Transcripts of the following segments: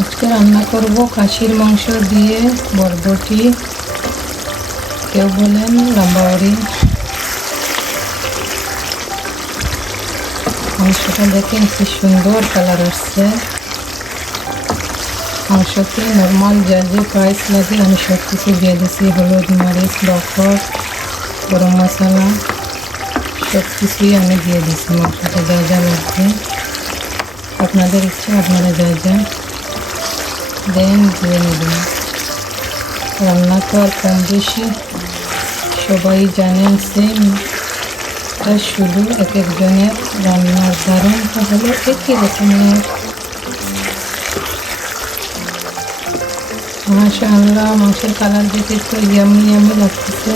আজকে রান্না করব খাসির মাংস দিয়ে বরবটি, কেউ বলেন লাম্বাউরি। মাংসটা দেখেন কি সুন্দর কালার আসছে। মাংসতে নর্মাল যা যে প্রাইস লাগে আমি সব কিছু দিয়ে দিছি, হলুদ, মরিচ, লবণ, গরম মশলা সব কিছুই আমি দিয়ে দিছি। মাংসটা যা যা লাগবে আপনাদের ইচ্ছা আপনারা যা যা দেন দিয়ে নেবেন। রান্না তো আর কম বেশি সবাই জানেন, সেম। শুধু এক একজনের রান্নার ধরনটা হলো একই রকমের। মাশাআল্লাহ, মাংসের কালার দেখে তো ইয়ামি ইয়ামি লাগতেছে।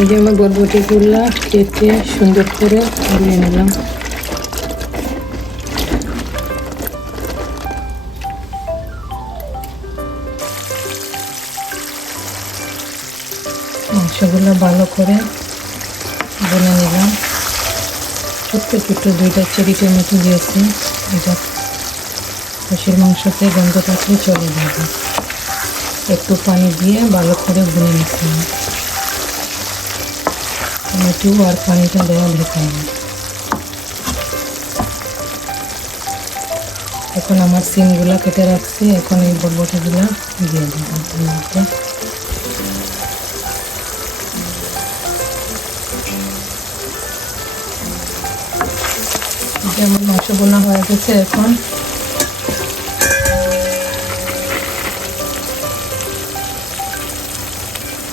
এই যে আমি বরবটিগুলা কেটে সুন্দর করে ধুয়ে নিলাম। মাংসগুলো ভালো করে বনে নিলাম। ছোট্ট ছোট্ট দুইটা চেরি টমেটো দিয়েছি, এটা খাসির মাংসতে গন্ধ থাকলে চলে যাবে। একটু পানি দিয়ে ভালো করে ভুনে নিচ্ছিলাম। টমেটো আর পানিটা দেওয়া ঢেকানো। এখন আমার সিমগুলো কেটে রাখছি, এখন এই বরবটিগুলো দিয়ে দেবো। যেমন মাংস বোনা হয়ে গেছে, এখন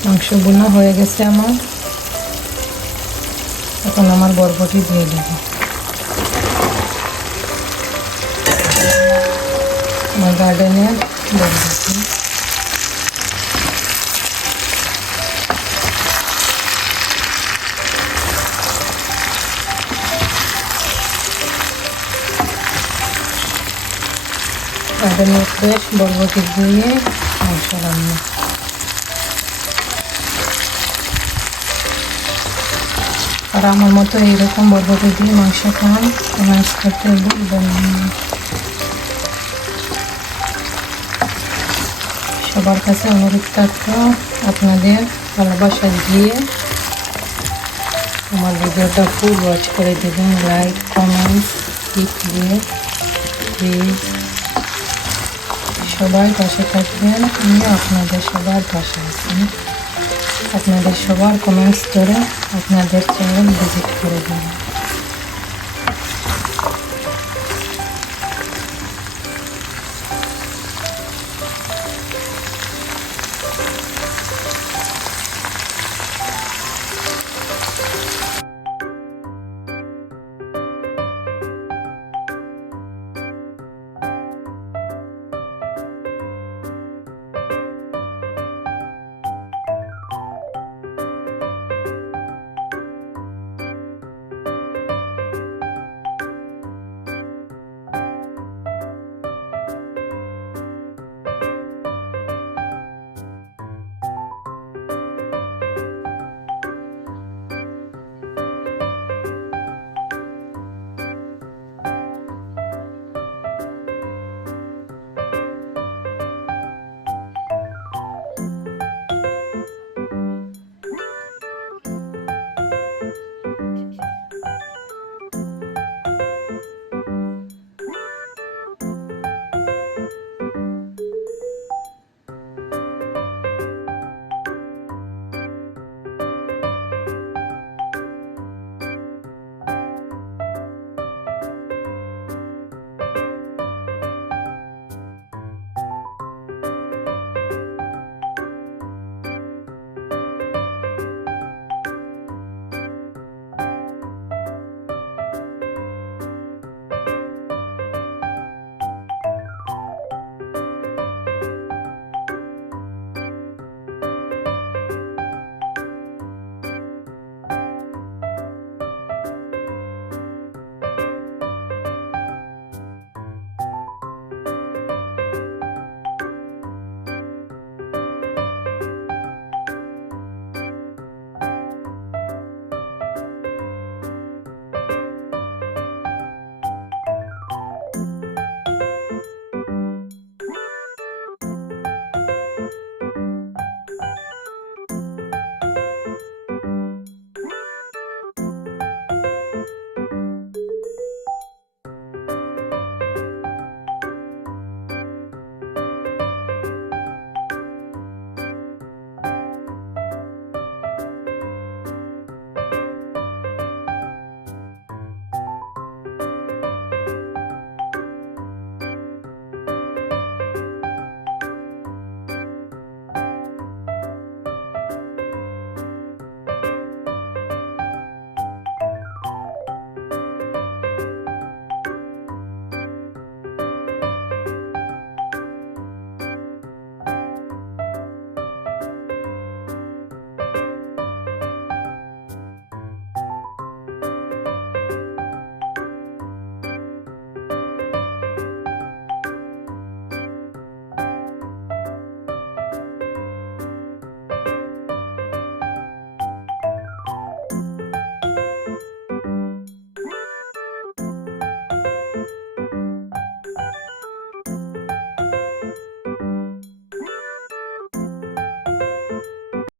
মাংস বোনা হয়ে গেছে আমার। এখন আমার বরবটি দিয়ে দেব। আমার গার্ডেনের বরবটি। গার্ডেনের ফ্রেশ বরবটি দিয়ে মাংস রান্না। আর আমার মতো এইরকম বরবটি দিয়ে মাংস খান, কমেন্টস করতে ভুলবেন না। সবার কাছে অনুরোধ থাকতো আপনাদের ভালোবাসা দিয়ে আমার ভিডিওটা ফুল ওয়াচ করে দেবেন, লাইক কমেন্টস টিপ দিয়ে প্লিজ। সবাই পাশে থাকবেন, আমিও আপনাদের সবার পাশে আছি। আপনাদের সবার কমেন্টস করে আপনাদের চ্যানেল ভিজিট করে দেবেন।